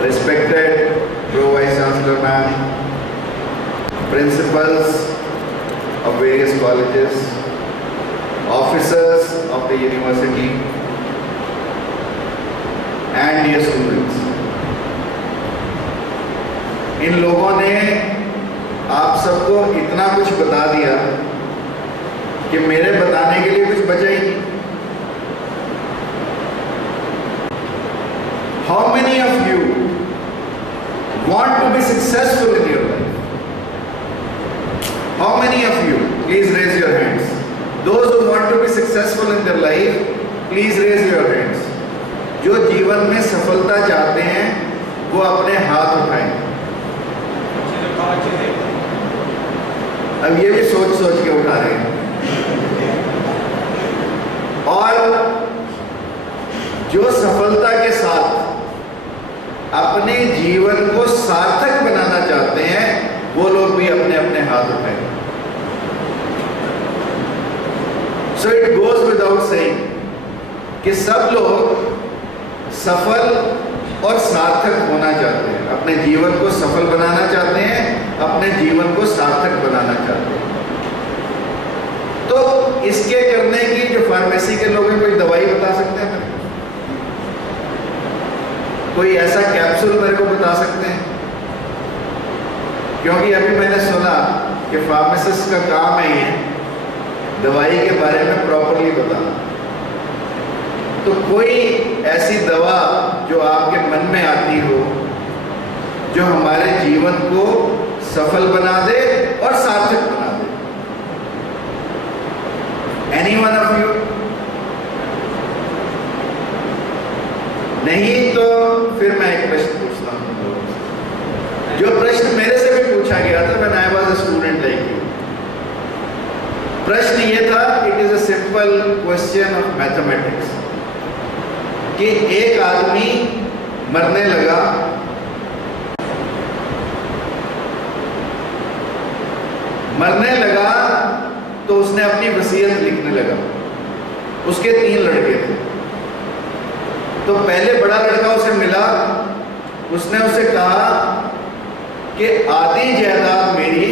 respected Pro Vice Chancellor Ma'am, principals of various colleges, officers of the university, and dear students. इन लोगों ने आप सबको इतना कुछ बता दिया कि मेरे बताने के लिए कुछ बचा ही नहीं। How many of you want to be successful in your life? How many of you? Please raise your hands. Those who want to be successful in their life, please raise your hands. जो जीवन में सफलता चाहते हैं वो अपने हाथ उठाएं। अब ये भी सोच सोच के उठा रहे हैं। और जो सफलता के साथ अपने जीवन को सार्थक बनाना चाहते हैं वो लोग भी अपने अपने हाथ उठाएं। So it goes without saying कि सब लोग सफल और सार्थक होना चाहते हैं, अपने जीवन को सफल बनाना चाहते हैं, अपने जीवन को सार्थक बनाना चाहते हैं। तो इसके करने की जो फार्मेसी के लोग हैं, कोई दवाई बता सकते हैं? कोई ऐसा कैप्सूल मेरे को बता सकते हैं? क्योंकि अभी मैंने सुना कि फार्मासिस्ट का काम है ये दवाई के बारे में प्रॉपरली बताना। तो कोई ऐसी दवा जो आपके मन में आती हो, जो हमारे जीवन को सफल बना दे और सार्थक बना दे? Any one of you? नहीं तो फिर मैं एक प्रश्न पूछता हूं, जो प्रश्न मेरे से भी पूछा गया था when I was a student like you. प्रश्न ये था, it is a simple question of mathematics, कि एक आदमी मरने लगा, तो उसने अपनी वसीयत लिखने लगा। उसके 3 लड़के थे। तो पहले बड़ा लड़का उसे मिला, उसने उसे कहा कि आधी जायदाद मेरी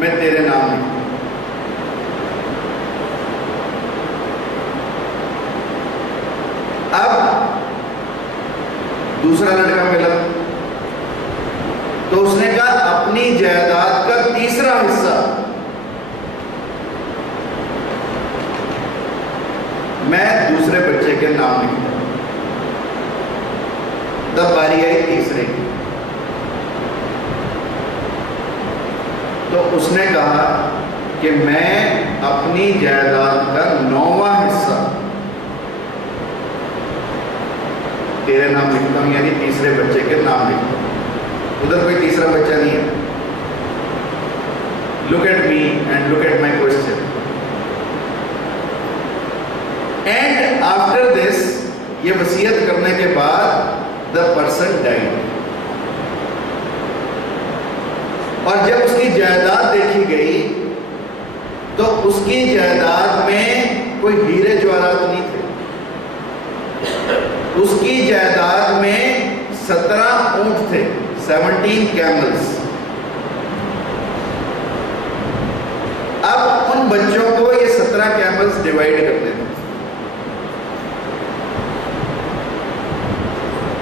मैं तेरे नाम लिखूं। अब दूसरा लड़का मिला, तो उसने कहा अपनी जायदाद का 3रा हिस्सा मैं दूसरे बच्चे के नाम लिखूंगा। तब बारी आई तीसरे की, तो उसने कहा कि मैं अपनी जायदाद का 9वां हिस्सा तेरे नाम लिखता हूं, यानी तीसरे बच्चे के नाम लिखता हूं। उधर कोई तीसरा बच्चा नहीं है। Look at me and look at my question. And after this, ये वसीयत करने के बाद द पर्सन डाइड। और जब उसकी जायदाद देखी गई तो उसकी जायदाद में कोई हीरे जवाहरात नहीं थे। उसकी जायदाद में 17 ऊंट थे, 17 कैमल्स। अब उन बच्चों को ये 17 कैमल्स डिवाइड करते थे।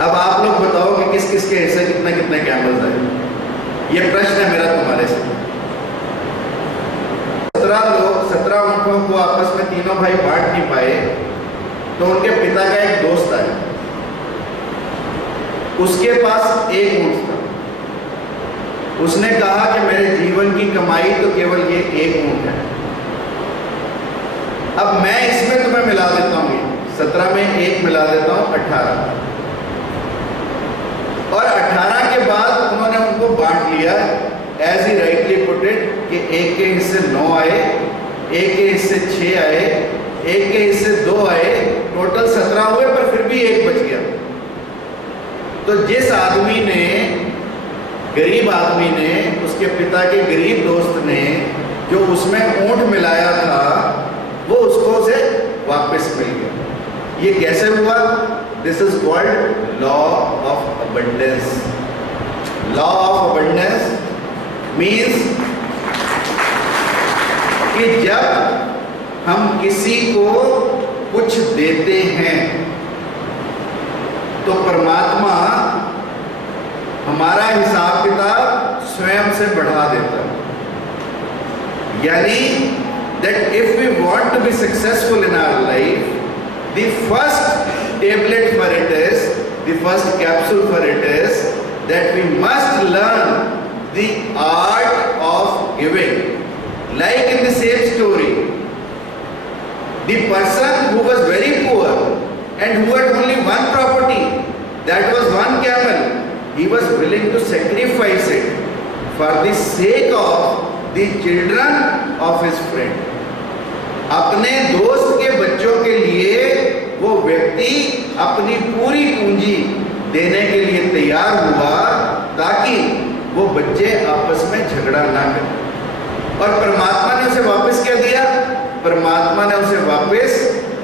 अब आप लोग बताओ कि किस किस के हिस्से कितने कितने कैमल्स हैं? ये प्रश्न है मेरा तुम्हारे से। 17 लोग 17 ऊंटों को आपस में तीनों भाई बांट नहीं पाए, तो उनके पिता का एक दोस्त आया, उसके पास 1 ऊंट था। उसने कहा कि मेरे जीवन की कमाई तो केवल ये 1 ऊंट है, अब मैं इसमें तुम्हें मिला देता हूँ, 17 में 1 मिला देता हूँ, 18। और 18 के बाद उन्होंने उनको बांट लिया, as he rightly put it, कि 1 के हिस्से 9 आए, 1 के हिस्से 6 आए, 1 के हिस्से 2 आए, टोटल 17 हुए, पर फिर भी 1 बच गया। तो जिस आदमी ने, गरीब आदमी ने, उसके पिता के गरीब दोस्त ने जो उसमें ऊंट मिलाया था, वो उसको उसे वापस मिल गया। ये कैसे हुआ? This is called law of abundance. Law of abundance means कि जब हम किसी को कुछ देते हैं तो परमात्मा हमारा हिसाब किताब स्वयं से बढ़ा देता है। यानी that if we want to be successful in our life, the first tablet for it is, the first capsule for it is that we must learn the art of giving. Like in the same story, the person who was very poor and who had only one property, that was one camel, he was willing to sacrifice it for the sake of the children of his friend. अपने दोस्त के बच्चों के लिए वो व्यक्ति अपनी पूरी पूंजी देने के लिए तैयार हुआ ताकि वो बच्चे आपस में झगड़ा ना करें। और परमात्मा ने उसे वापस क्या दिया? परमात्मा ने उसे वापस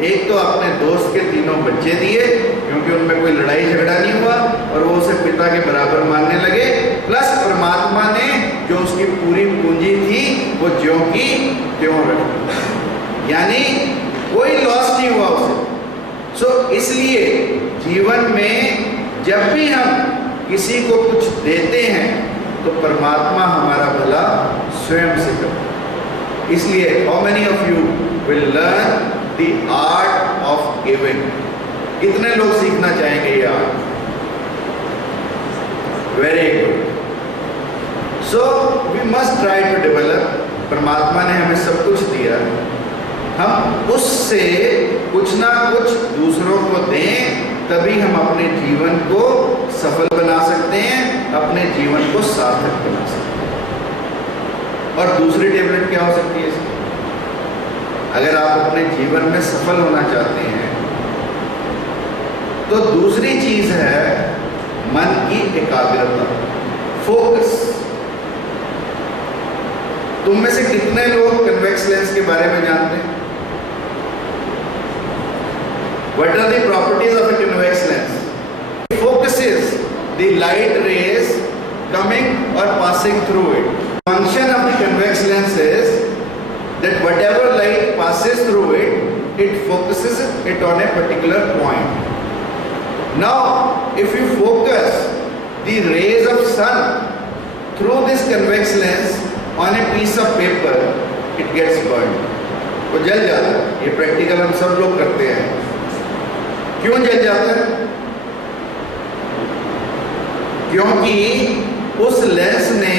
एक तो अपने दोस्त के तीनों बच्चे दिए, क्योंकि उनमें कोई लड़ाई झगड़ा नहीं हुआ और वो उसे पिता के बराबर मानने लगे, प्लस परमात्मा ने जो उसकी पूरी पूंजी थी वो ज्यों की त्यों रखी, यानी कोई लॉस नहीं हुआ उसे। सो इसलिए जीवन में जब भी हम किसी को कुछ देते हैं तो परमात्मा हमारा भला स्वयं से करता है। इसलिए how many of you will learn the art of giving? कितने लोग सीखना चाहेंगे ये art? Very good. So we must try to develop. परमात्मा ने हमें सब कुछ दिया, हम उससे कुछ ना कुछ दूसरों को दें, तभी हम अपने जीवन को सफल बना सकते हैं, अपने जीवन को सार्थक बना सकते हैं। और दूसरी टेबलेट क्या हो सकती है इसकी? अगर आप अपने जीवन में सफल होना चाहते हैं तो दूसरी चीज है मन की एकाग्रता, फोकस। तुम में से कितने लोग कन्वेक्स लेंस के बारे में जानते हैं? What are the properties of a convex lens? It focuses the light rays coming or passing through it. The function of the convex lens is that whatever light passes through it, it focuses it on a particular point. Now, if you focus the rays of sun through this convex lens on a piece of paper, it gets burned. वो जल जाता है। ये practical हम सब लोग करते हैं। क्यों जल जाता है? क्योंकि उस लेंस ने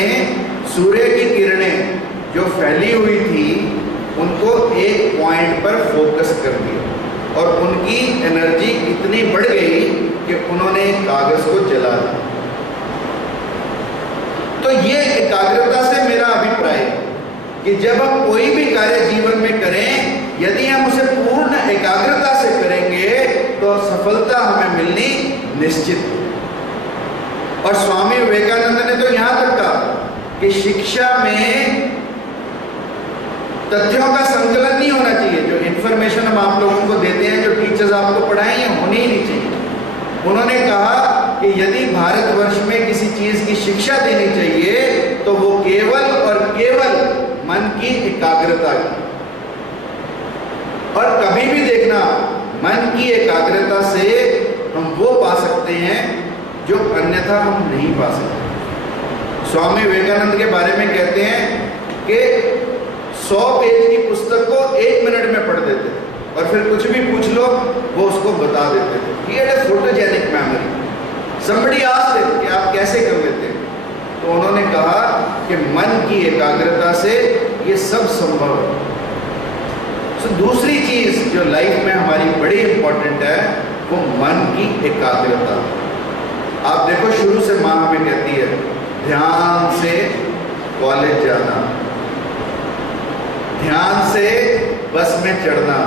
सूर्य की किरणें जो फैली हुई थी उनको एक पॉइंट पर फोकस कर दिया और उनकी एनर्जी इतनी बढ़ गई कि उन्होंने कागज को जला दिया। तो ये एकाग्रता से मेरा अभिप्राय है कि जब हम कोई भी कार्य जीवन में करें, यदि हम उसे पूर्ण एकाग्रता से करेंगे तो सफलता हमें मिलनी निश्चित है। और स्वामी विवेकानंद ने तो यहां तक कहा कि शिक्षा में तथ्यों का संकलन नहीं होना चाहिए। जो इंफॉर्मेशन हम आप लोगों को देते हैं, जो टीचर्स आपको पढ़ाएंगे, होनी ही नहीं चाहिए। उन्होंने कहा कि यदि भारतवर्ष में किसी चीज की शिक्षा देनी चाहिए तो वो केवल और केवल मन की एकाग्रता की। और कभी भी देखना, मन की एकाग्रता से हम वो पा सकते हैं जो अन्यथा हम नहीं पा सकते। स्वामी विवेकानंद के बारे में कहते हैं कि 100 पेज की पुस्तक को 1 मिनट में पढ़ देते थे और फिर कुछ भी पूछ लो वो उसको बता देते थे। He had a photogenic memory. Somebody asked him कि आप कैसे कर लेते हैं? तो उन्होंने कहा कि मन की एकाग्रता से ये सब संभव है। दूसरी चीज जो लाइफ में हमारी बड़ी इंपॉर्टेंट है वो मन की एकाग्रता। आप देखो, शुरू से माँ हमें कहती है ध्यान से कॉलेज जाना, ध्यान से बस में चढ़ना,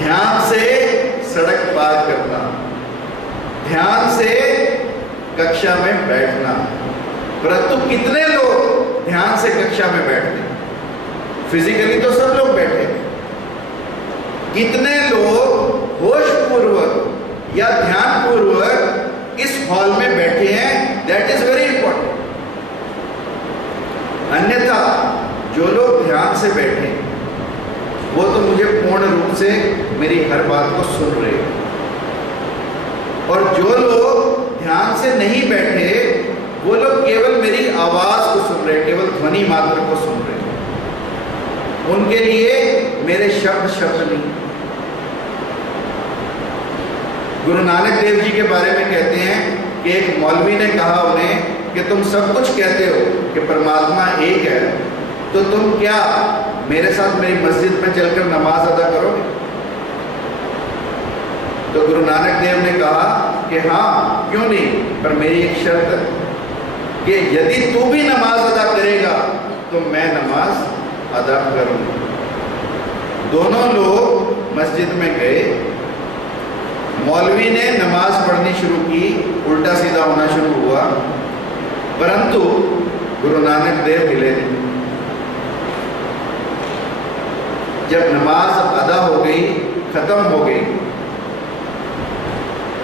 ध्यान से सड़क पार करना, ध्यान से कक्षा में बैठना। परंतु कितने लोग ध्यान से कक्षा में बैठते? फिजिकली तो सब लोग बैठे, कितने लोग होश पूर्वक या ध्यान पूर्वक इस हॉल में बैठे हैं, दैट इज वेरी इंपॉर्टेंट। अन्यथा जो लोग ध्यान से बैठे वो तो मुझे पूर्ण रूप से मेरी हर बात को सुन रहे हैं, और जो लोग ध्यान से नहीं बैठे वो लोग केवल मेरी आवाज को सुन रहे हैं, केवल ध्वनि मात्र को सुन रहे हैं। उनके लिए मेरे शब्द नहीं। गुरु नानक देव जी के बारे में कहते हैं कि एक मौलवी ने कहा उन्हें कि तुम सब कुछ कहते हो कि परमात्मा एक है, तो तुम क्या मेरे साथ मेरी मस्जिद में चलकर नमाज अदा करोगे? तो गुरु नानक देव ने कहा कि हाँ, क्यों नहीं, पर मेरी एक शर्त है कि यदि तू भी नमाज अदा करेगा तो मैं नमाज अदा करूंगा। दोनों लोग मस्जिद में गए। मौलवी ने नमाज पढ़नी शुरू की, उल्टा सीधा होना शुरू हुआ, परंतु गुरु नानक देव हिले नहीं। जब नमाज अदा हो गई, खत्म हो गई,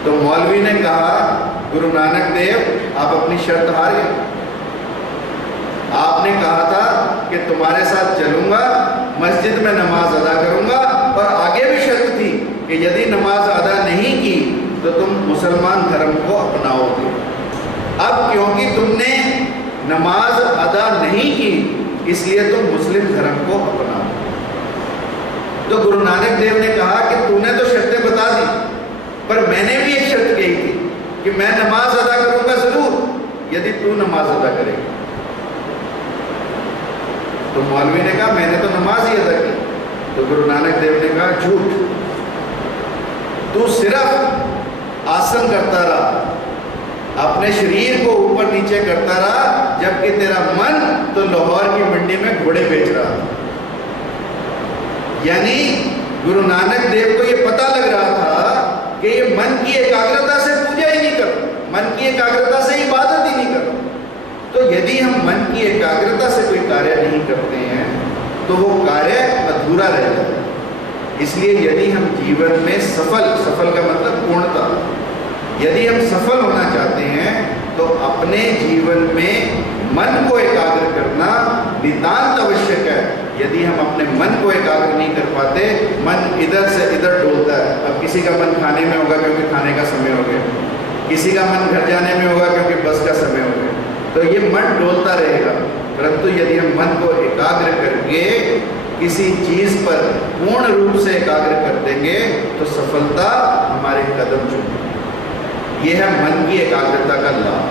तो मौलवी ने कहा, गुरु नानक देव आप अपनी शर्त हार गए। आपने कहा था कि तुम्हारे साथ चलूंगा, मस्जिद में नमाज अदा करूंगा, और आगे भी शर्त थी कि यदि नमाज अदा नहीं की तो तुम मुसलमान धर्म को अपनाओगे। अब क्योंकि तुमने नमाज अदा नहीं की, इसलिए तुम मुस्लिम धर्म को अपनाओ। तो गुरु नानक देव ने कहा कि तूने तो शर्तें बता दी, पर मैंने भी एक शर्त कही थी कि मैं नमाज अदा करूंगा जरूर, यदि तू नमाज अदा करेगा। तो मौलवी ने कहा मैंने तो नमाज ही अदा की। तो गुरु नानक देव ने कहा झूठ, तू सिर्फ आसन करता रहा, अपने शरीर को ऊपर नीचे करता रहा, जबकि तेरा मन तो लाहौर की मंडी में घोड़े बेच रहा था। यानी गुरु नानक देव को यह पता लग रहा था कि ये मन की एकाग्रता से पूजा ही नहीं कर, मन की एकाग्रता से इबादत ही नहीं कर। तो यदि हम मन की एकाग्रता से कोई कार्य नहीं करते हैं तो वो कार्य अधूरा रह जाता है। इसलिए यदि हम जीवन में सफल का मतलब पूर्णता, यदि हम सफल होना चाहते हैं तो अपने जीवन में मन को एकाग्र करना नितांत आवश्यक है। यदि हम अपने मन को एकाग्र नहीं कर पाते, मन इधर से इधर डोलता है। अब किसी का मन खाने में होगा क्योंकि खाने का समय हो गया, किसी का मन घर जाने में होगा क्योंकि बस का समय हो गया, तो ये मन डोलता रहेगा। परंतु यदि हम मन को एकाग्र करके किसी चीज पर पूर्ण रूप से एकाग्र कर देंगे तो सफलता हमारे कदम चूमेगी। ये है मन की एकाग्रता का लाभ।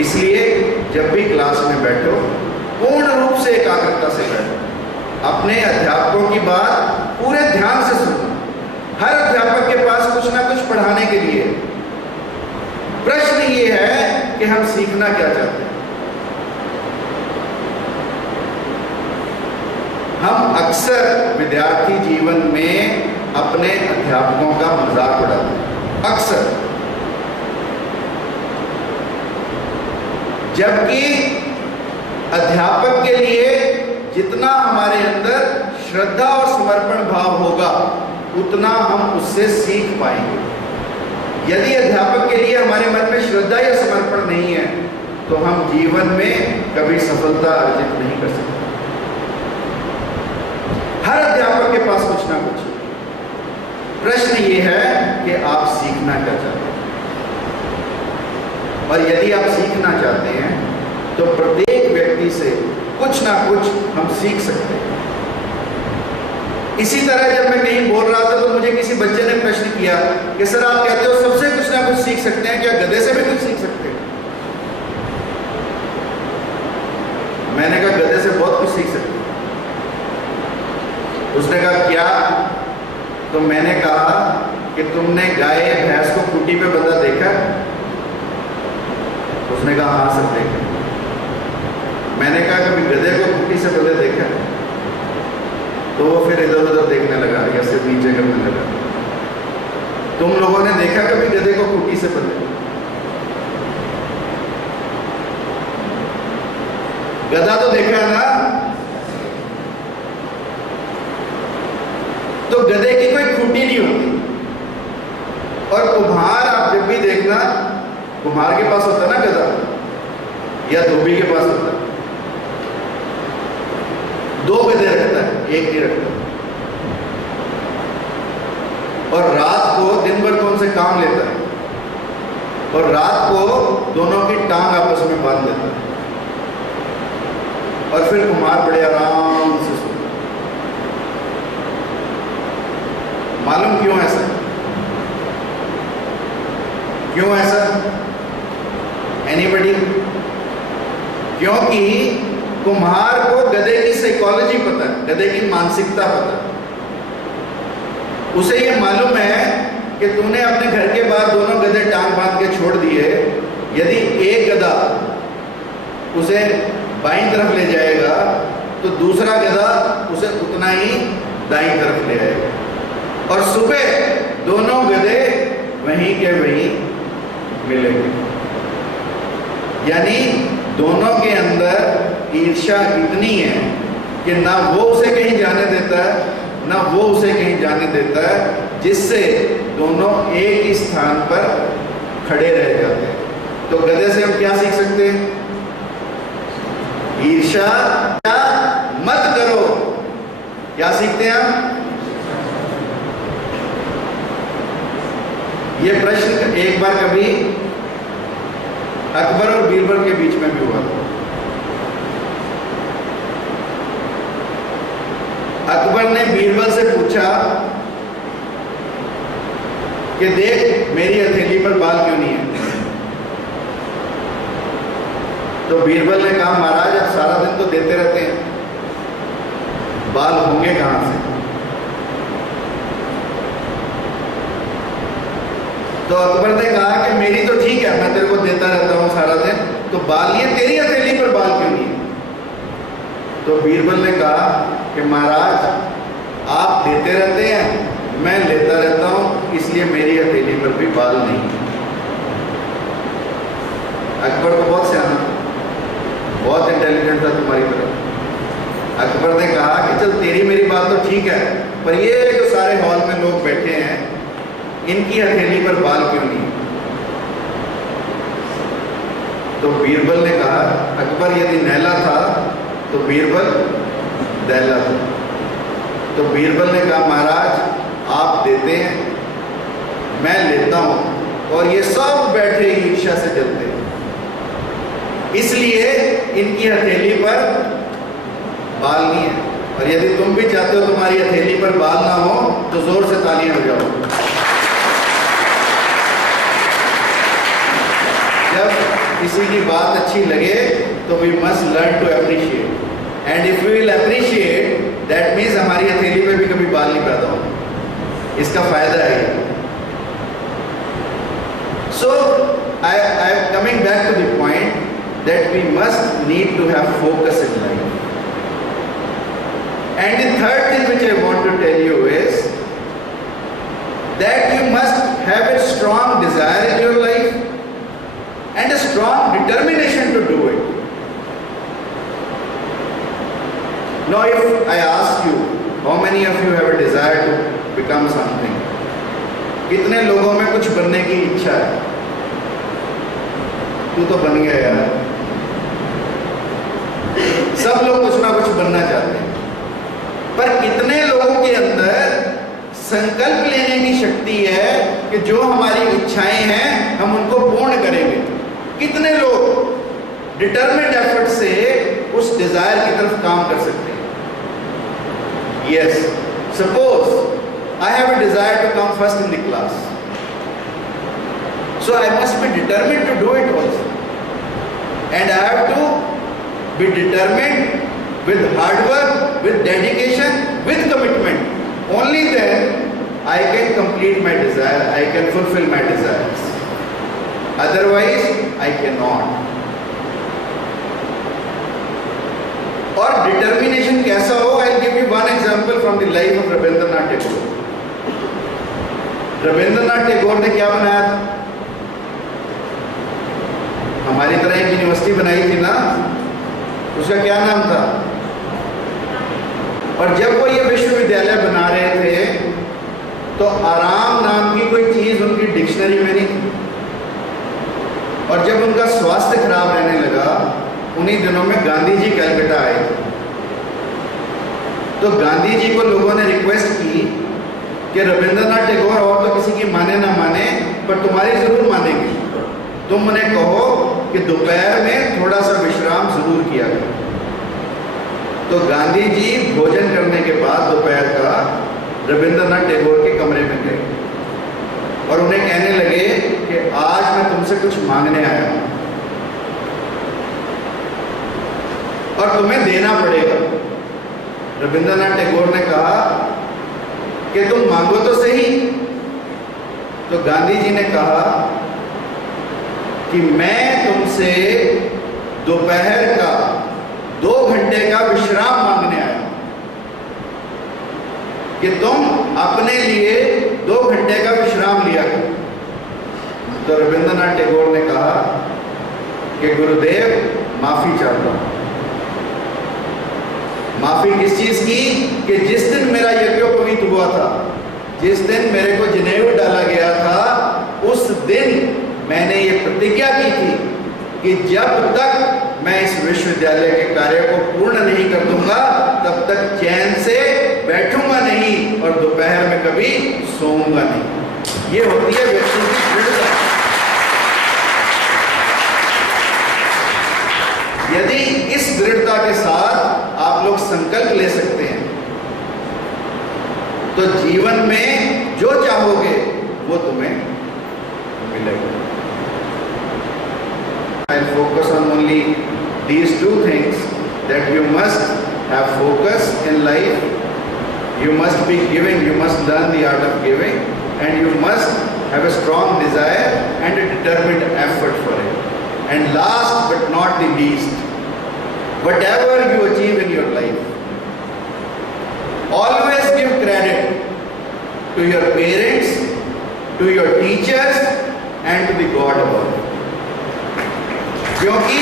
इसलिए जब भी क्लास में बैठो पूर्ण रूप से एकाग्रता से बैठो, अपने अध्यापकों की बात पूरे ध्यान से सुनो। हर अध्यापक के पास कुछ ना कुछ पढ़ाने के लिए। प्रश्न ये है कि हम सीखना क्या चाहते हैं। हम अक्सर विद्यार्थी जीवन में अपने अध्यापकों का मजाक उड़ाते हैं, अक्सर, जबकि अध्यापक के लिए जितना हमारे अंदर श्रद्धा और समर्पण भाव होगा उतना हम उससे सीख पाएंगे। यदि अध्यापक के लिए हमारे मन में श्रद्धा या समर्पण नहीं है तो हम जीवन में कभी सफलता अर्जित नहीं कर सकते। हर अध्यापक के पास कुछ ना कुछ। प्रश्न ये है कि आप सीखना क्या चाहते हैं, और यदि आप सीखना चाहते हैं तो प्रत्येक व्यक्ति से कुछ ना कुछ हम सीख सकते हैं। इसी तरह जब मैं कहीं बोल रहा था तो मुझे किसी बच्चे ने प्रश्न किया कि सर आप कहते हो सबसे कुछ ना कुछ सीख सकते हैं, क्या गधे से भी कुछ सीख सकते हैं? मैंने कहा गधे से बहुत कुछ सीख सकते हैं। उसने कहा क्या? तो मैंने कहा कि तुमने गाय भैंस को खूंटी पे बंधा देखा? उसने कहा हाँ सर देखा। मैंने कहा कभी गधे को खूंटी से बंधे देखा? तो वो फिर इधर उधर देखने लगा या सिर्फ नीचे करने लगा। तुम लोगों ने देखा कभी गधे को खूंटी से बंधे? गधा तो देखा है ना। तो गधे की कोई खूंटी नहीं होती, और कुम्हार आप जब जब भी देखना कुम्हार के पास होता ना गधा या धोबी के पास होता, 2 गधे रखता है, एक नहीं रखता। और रात को दिन भर तो उनसे काम लेता है और रात को दोनों की टांग आपस में बांध देता है और फिर कुम्हार बड़े आराम से सोता। मालूम क्यों ऐसा? क्यों ऐसा? एनीबडी? क्योंकि कुम्हार को गधे की साइकोलॉजी पता है, गधे की मानसिकता पता है। उसे ये मालूम है कि तूने अपने घर के बाहर दोनों गधे टांग बांध के छोड़ दिए, यदि एक गधा उसे बाईं तरफ ले जाएगा तो दूसरा गधा उसे उतना ही दाईं तरफ ले आएगा और सुबह दोनों गधे वहीं के वहीं मिलेंगे। यानी दोनों के अंदर ईर्ष्या इतनी है कि ना वो उसे कहीं जाने देता है ना वो उसे कहीं जाने देता है, जिससे दोनों एक ही स्थान पर खड़े रह जाते हैं। तो गधे से हम क्या सीख सकते हैं? ईर्ष्या मत करो। क्या सीखते हैं हम? ये प्रश्न एक बार कभी अकबर और बीरबल के बीच में भी हुआ था। अकबर ने बीरबल से पूछा कि देख मेरी हथेली पर बाल क्यों नहीं है? तो बीरबल ने कहा महाराज आप सारा दिन तो देते रहते हैं, बाल होंगे कहां से? तो अकबर ने कहा कि मेरी तो ठीक है, मैं तेरे को देता रहता हूं सारा दिन, तो बाल ये तेरी हथेली पर बाल क्यों नहीं है? तो बीरबल ने कहा कि महाराज आप देते रहते हैं, मैं लेता रहता हूं, इसलिए मेरी हथेली पर भी बाल नहीं है। अकबर को बहुत सियाना, बहुत इंटेलिजेंट था तुम्हारी तरह। अकबर ने कहा कि चल तेरी मेरी बात तो ठीक है, पर ये जो सारे हॉल में लोग बैठे हैं इनकी हथेली पर बाल क्यों नहीं? तो बीरबल ने कहा अकबर यदि नैला था तो बीरबल दैला था। तो बीरबल ने कहा महाराज आप देते हैं, मैं लेता हूं और ये सब बैठे ईर्ष्या से जलते हैं, इसलिए इनकी हथेली पर बाल नहीं है। और यदि तुम भी चाहते हो तुम्हारी हथेली पर बाल ना हो तो जोर से तालियां हो जाओ। जब किसी की बात अच्छी लगे तो we must learn to appreciate, and if we will appreciate that means हमारी हथेली पे भी कभी बाल नहीं पैदा होगा। इसका फायदा है। So I am coming back to the point that we must need to have focus in life. And the third thing which I want to tell you is that you must have a strong desire in your life and a strong determination to do it. Now if I ask you, how many of you have a desire to become something? कितने लोगों में कुछ बनने की इच्छा है? तू तो बन गया यार। सब लोग कुछ ना कुछ बनना चाहते हैं, पर कितने लोगों के अंदर संकल्प लेने की शक्ति है कि जो हमारी इच्छाएं हैं हम उनको पूर्ण करेंगे? कितने लोग डिटरमिन्ड एफर्ट से उस डिजायर की तरफ काम कर सकते हैं? Yes, suppose I have a desire to come first in the class, so I must be determined to do it also, and I have to be determined with hard work, with dedication, with commitment. Only then I can complete my desire, I can fulfill my desires. Otherwise, I cannot. और determination कैसा हो? I'll give you one example from the life of Rabindranath Tagore. Rabindranath Tagore ने क्या बनाया था? हमारी तरह एक यूनिवर्सिटी बनाई थी ना, उसका क्या नाम था? और जब वो ये विश्वविद्यालय बना रहे थे तो आराम नाम की कोई चीज उनकी डिक्शनरी में नहीं थी। और जब उनका स्वास्थ्य खराब रहने लगा, उन्हीं दिनों में गांधी जी कलकत्ता आए थे। तो गांधी जी को लोगों ने रिक्वेस्ट की कि रविंद्रनाथ टैगोर और तो किसी की माने ना माने, पर तुम्हारी जरूर मानेंगे, तुम उन्हें कहो कि दोपहर में थोड़ा सा विश्राम जरूर किया करो। तो गांधी जी भोजन करने के बाद दोपहर का रविंद्रनाथ टैगोर के कमरे में गए और उन्हें कहने लगे कि आज मैं तुमसे कुछ मांगने आया हूं और तुम्हें देना पड़ेगा। रविंद्रनाथ टैगोर ने कहा कि तुम मांगो तो सही। तो गांधी जी ने कहा कि मैं तुमसे दोपहर का 2 घंटे का विश्राम मांगने आया कि तुम अपने लिए 2 घंटे का विश्राम लिया करो। तो रविंद्रनाथ टैगोर ने कहा कि गुरुदेव माफी चाहता हूं। माफी किस चीज की? कि जिस दिन मेरा यज्ञोपवीत हुआ था, जिस दिन मेरे को जनेऊ डाला गया था, उस दिन मैंने ये प्रतिज्ञा की थी कि जब तक मैं इस विश्वविद्यालय के कार्य को पूर्ण नहीं कर दूंगा, तब तक चैन से बैठूंगा नहीं और दोपहर में कभी सोऊंगा नहीं। ये होती है व्यक्ति की दृढ़ता। यदि इस दृढ़ता के साथ आप लोग संकल्प ले सकते हैं, तो जीवन में जो चाहोगे वो तुम्हें मिलेगा। I'll focus on only these 2 things, that you must have focus in life, you must be giving, you must learn the art of giving, and you must have a strong desire and a determined effort for it. And last but not the least, whatever you achieve in your life, always give credit to your parents, to your teachers, and to the God above. क्योंकि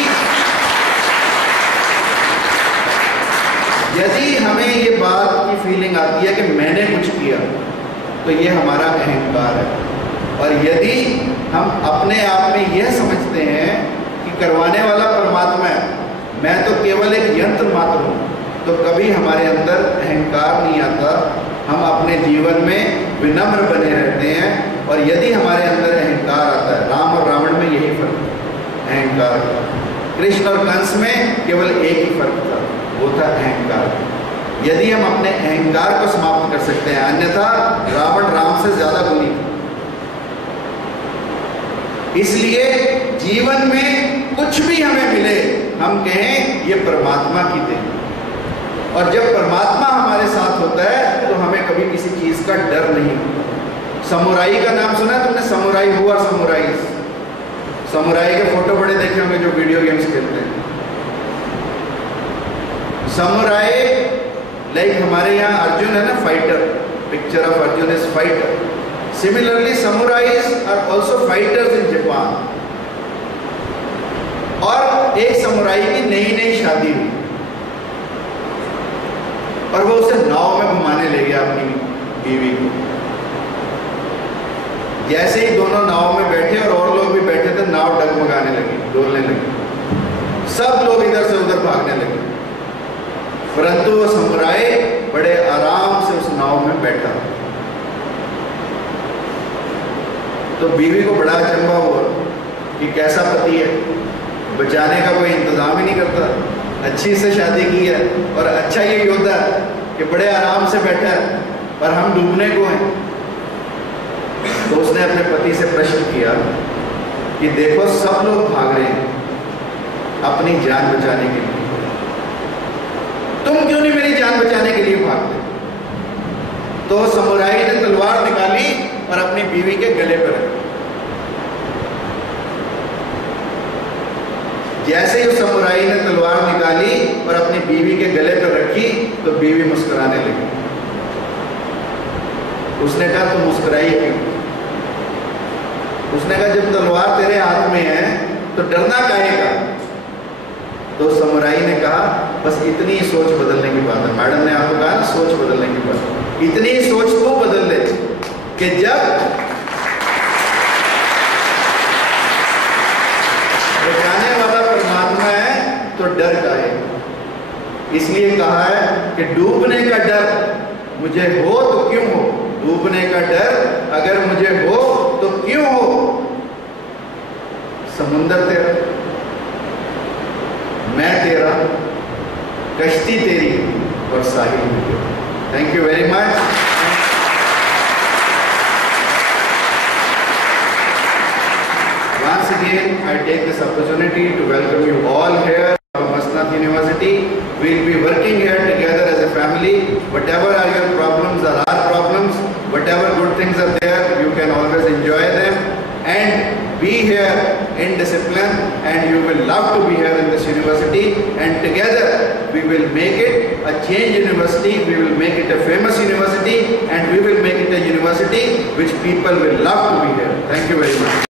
यदि हमें ये बात की feeling आती है कि मैंने कुछ किया, तो ये हमारा अहंकार है। और यदि हम अपने आप में यह समझते हैं कि करवाने वाला परमात्मा है, मैं तो केवल एक यंत्र मात्र हूँ, तो कभी हमारे अंदर अहंकार नहीं आता। हम अपने जीवन में विनम्र बने रहते हैं। और यदि हमारे अंदर अहंकार आता है, राम और रावण में यही फर्क है, अहंकार। कृष्ण और कंस में केवल एक ही फर्क था, वो था अहंकार। यदि हम अपने अहंकार को समाप्त कर सकते हैं, अन्यथा रावण राम से ज्यादा गुणी था। इसलिए जीवन में कुछ भी हमें मिले, हम कहें ये परमात्मा की देन। और जब परमात्मा हमारे साथ होता है तो हमें कभी किसी चीज का डर नहीं होता। समुराई का नाम सुना है तुमने? समुराई हुआ, समुराई समुराई के फोटो बड़े देखे होंगे जो वीडियो गेम्स खेलते हैं। समुराई लाइक हमारे यहाँ अर्जुन है ना, fighter, picture of Arjun is fighter. Similarly samurais are also fighters in Japan. और एक समुराई की नई नई शादी हुई और वो उसे नाव में घुमाने ले गया अपनी बीवी को। जैसे ही दोनों नाव में बैठे और लोग भी बैठे थे, नाव डगमगाने लगी, डोलने लगी, सब लोग इधर से उधर भागने लगे। परंतु वो समुराई बड़े आराम से उस नाव में बैठा। तो बीवी को बड़ा अचंभा हुआ कि कैसा पति है, बचाने का कोई इंतजाम ही नहीं करता। अच्छी से शादी की है और अच्छा ये योद्धा कि बड़े आराम से बैठा है, पर हम डूबने को हैं। तो उसने अपने पति से प्रश्न किया कि देखो सब लोग भाग रहे हैं अपनी जान बचाने के लिए, तुम क्यों नहीं मेरी जान बचाने के लिए भागते? तो समुराई ने तलवार निकाली और अपनी बीवी के गले पर रखी। जैसे ही उस समुराई ने तलवार निकाली और अपनी बीवी के गले पर रखी, तो बीवी मुस्कुराने लगी। उसने कहा तुम मुस्कुराई क्यों? उसने कहा जब तलवार तेरे हाथ में है तो डरना काहे का? तो समुराई ने कहा बस इतनी ही सोच बदलने की बात है। मैडम ने आपको कहा ना सोच बदलने की बात, इतनी ही सोच तो बदल ले कि जब तो डर का है। इसलिए कहा है कि डूबने का डर मुझे हो तो क्यों हो, डूबने का डर अगर मुझे हो तो क्यों हो, समुंदर तेरा, मैं तेरा, कश्ती तेरी और साहिल तेरा। Thank you very much. Once again, I take this opportunity to welcome you all here from Masnath University. We'll be working here together as a family. Whatever are your problems are our problems. Whatever good things are there, you can always enjoy them and be here in discipline, and you will love to be here in this university, and together we will make it a change university, we will make it a famous university, and we will make it a university which people will love to be here. Thank you very much.